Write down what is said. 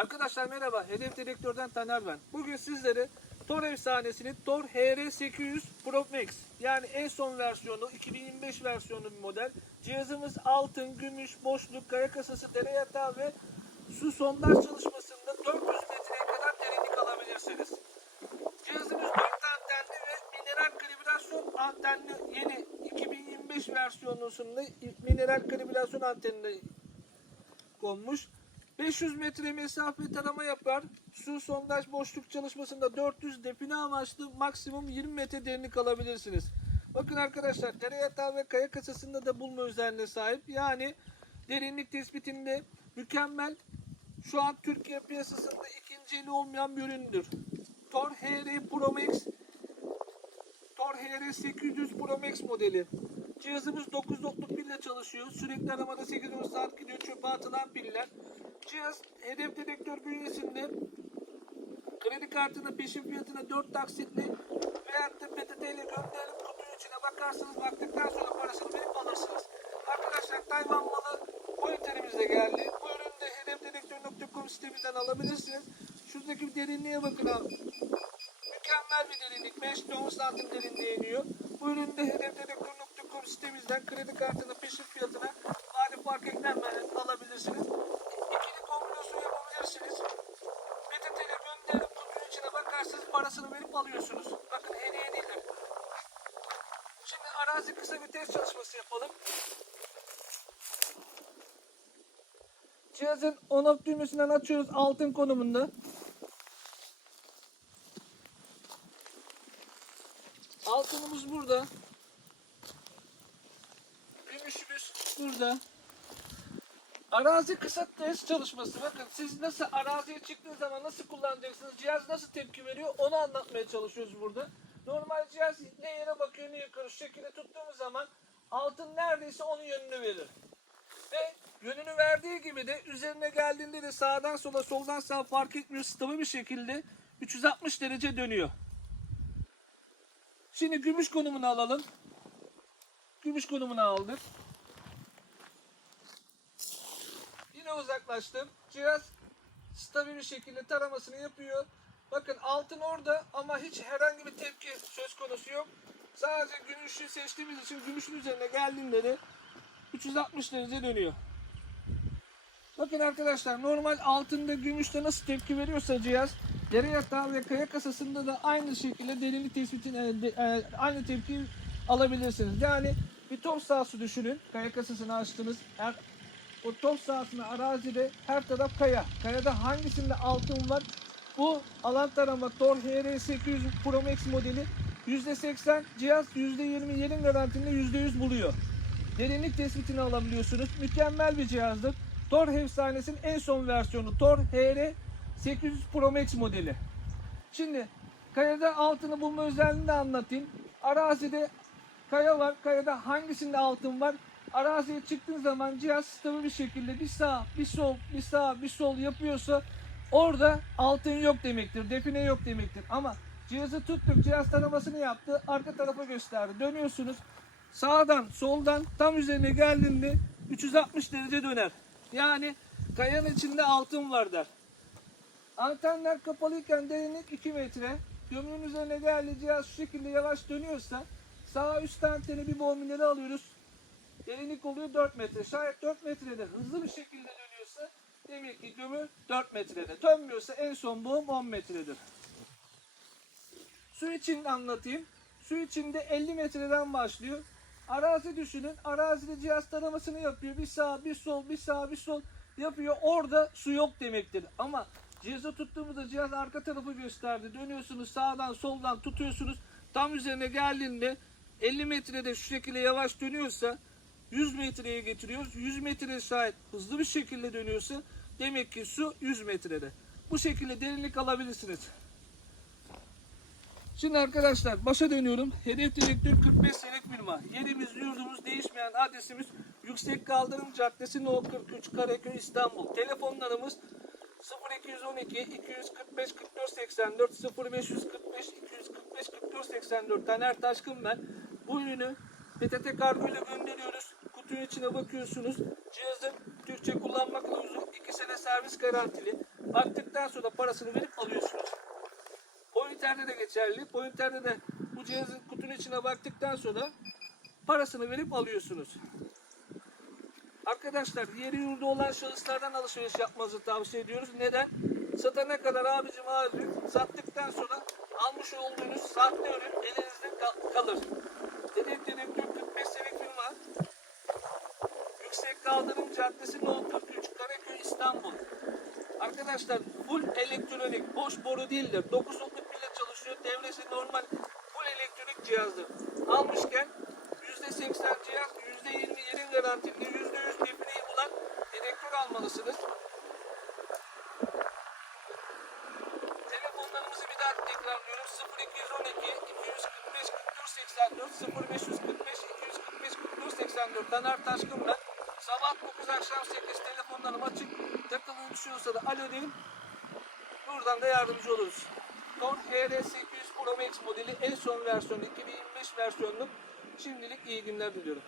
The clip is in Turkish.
Arkadaşlar merhaba, Hedef Dedektör'den Taner ben. Bugün sizlere Tor efsanesinin Tor HR800 Pro Max yani en son versiyonu 2025 versiyonu bir model. Cihazımız altın, gümüş, boşluk, kaya kasası, dere yatağı ve su sondaj çalışmasında 400 metreye kadar derinlik alabilirsiniz. Cihazımız 4 antenli ve mineral kalibrasyon antenli yeni 2025 versiyonunda mineral kalibrasyon antenine konmuş. 500 metre mesafe tarama yapar. Su sondaj boşluk çalışmasında 400 define amaçlı maksimum 20 metre derinlik alabilirsiniz. Bakın arkadaşlar dere yatağı ve kaya kasasında da bulma özelliğine sahip. Yani derinlik tespitinde mükemmel. Şu an Türkiye piyasasında ikinci eli olmayan bir üründür. Tor HR Pro Max Tor HR800 Pro Max modeli. Cihazımız 9 voltluk pille çalışıyor. Sürekli aramada 8-10 saat gidiyor çöpe atılan piller. Cihaz hedef dedektör bünyesinde kredi kartına peşin fiyatına 4 taksitli veyahut da PTT ile gönderip kutunun içine bakarsınız baktıktan sonra parasını verip alırsınız. Arkadaşlar Tayvan malı bu üniterimizde geldi. Bu ürünü de hedefdedektör.com sitemizden alabilirsiniz. Şuradaki bir derinliğe bakın abi. Mükemmel bir derinlik. 5-10 santim derinliğe iniyor. Bu ürünü de hedefdedektör.com sitemizden kredi kartına peşin fiyatına vade fark eklenmeden alabilirsiniz. İkili kombinasyon yapabilirsiniz. PTT ile gönderip kutunun içine bakarsınız parasını verip alıyorsunuz. Bakın hediye değildir. Şimdi arazi kısa bir test çalışması yapalım. Cihazın on off düğmesinden açıyoruz altın konumunda. Altınımız burada. Gümüşümüz burada. Arazi kısa test çalışması. Bakın siz nasıl araziye çıktığınız zaman nasıl kullanacaksınız, cihaz nasıl tepki veriyor onu anlatmaya çalışıyoruz burada. Normal cihaz ne yere bakıyor ne yukarı şekilde tuttuğumuz zaman altın neredeyse onun yönünü verir. Ve yönünü verdiği gibi de üzerine geldiğinde de sağdan sola soldan sağa fark etmiyor stabil bir şekilde 360 derece dönüyor. Şimdi gümüş konumunu alalım. Gümüş konumunu aldık. Yine uzaklaştım. Cihaz stabil bir şekilde taramasını yapıyor. Bakın altın orada ama hiç herhangi bir tepki söz konusu yok. Sadece gümüşü seçtiğimiz için gümüşün üzerine geldiğinde de 360 derece dönüyor. Bakın arkadaşlar normal altında gümüşte nasıl tepki veriyorsa cihaz dere yatağı ve kaya kasasında da aynı şekilde derinlik tespitine e, aynı tepki alabilirsiniz. Yani bir top sahası düşünün. Kaya kasasını açtınız. Her, o top sahasına arazide her taraf kaya. Kayada hangisinde altın var? Bu alan tarama Tor HR800 Pro Max modeli %80 cihaz %20 yerin garantinde %100 buluyor. Derinlik tespitini alabiliyorsunuz. Mükemmel bir cihazdır. Tor efsanesinin en son versiyonu Tor HR 800 Pro Max modeli. Şimdi kayada altını bulma özelliğini de anlatayım. Arazide kaya var. Kayada hangisinde altın var? Araziye çıktığın zaman cihaz stabil bir şekilde bir sağ, bir sol, bir sağ, bir sol yapıyorsa orada altın yok demektir. Define yok demektir. Ama cihazı tuttuk, cihaz taramasını yaptı, arka tarafa gösterdi. Dönüyorsunuz. Sağdan, soldan tam üzerine geldiğinde 360 derece döner. Yani kayanın içinde altın var der. Antenler kapalıyken derinlik 2 metre. Gömünün üzerine geldi cihaz şu şekilde yavaş dönüyorsa sağ üst anteni bir bombinleri alıyoruz. Derinlik oluyor 4 metre. Şayet 4 metrede hızlı bir şekilde dönüyorsa demek ki gömü 4 metrede. Dönmüyorsa en son boğum 10 metredir. Su için anlatayım. Su içinde 50 metreden başlıyor. Arazi düşünün. Arazide cihaz taramasını yapıyor. Bir sağ, bir sol, bir sağ, bir sol yapıyor. Orada su yok demektir. Ama cihazı tuttuğumuzda cihaz arka tarafı gösterdi. Dönüyorsunuz sağdan soldan tutuyorsunuz. Tam üzerine geldiğinde 50 metrede şu şekilde yavaş dönüyorsa 100 metreye getiriyoruz. 100 metre şayet hızlı bir şekilde dönüyorsa demek ki su 100 metrede. Bu şekilde derinlik alabilirsiniz. Şimdi arkadaşlar başa dönüyorum. Hedef direktör 45 senek firma. Yerimiz, yurdumuz, değişmeyen adresimiz Yüksek Kaldırım Caddesi No 43 Karaköy İstanbul. Telefonlarımız 0212 245 44 84 0545 245 44 84 Taner Taşkın ben. Bu ürünü PTT kargo ile gönderiyoruz. Kutunun içine bakıyorsunuz. Cihazın Türkçe kullanma kılavuzu 2 sene servis garantili. Baktıktan sonra parasını verip alıyorsunuz. Pointer'de de geçerli. Pointer'de de bu cihazın kutunun içine baktıktan sonra parasını verip alıyorsunuz. Arkadaşlar yeri yurdu olan şahıslardan alışveriş yapmanızı tavsiye ediyoruz. Neden? Satana kadar abicim abi sattıktan sonra almış olduğunuz sahte ürün elinizde kal- kalır. Dedek Dedektör 45 senelik firma Yüksek Kaldırım Caddesi No 43 Karaköy İstanbul. Arkadaşlar full elektronik, boş boru değildir. 9 voltluk pille çalışıyor. Devresi normal full elektronik cihazdır. Almışken %80 cihaz, %20 yerin garantili, %100 defineyi bulan dedektör almalısınız. Tekrarlıyorum. 0212 245 44 84 0545 245 44 84 Taner Taşkın ben. Sabah 9 akşam 8 telefonlarım açık. Takılı düşüyorsa da alo deyin. Buradan da yardımcı oluruz. Ton HR800 Pro Max modeli en son versiyonu 2025 versiyonluk. Şimdilik iyi günler diliyorum.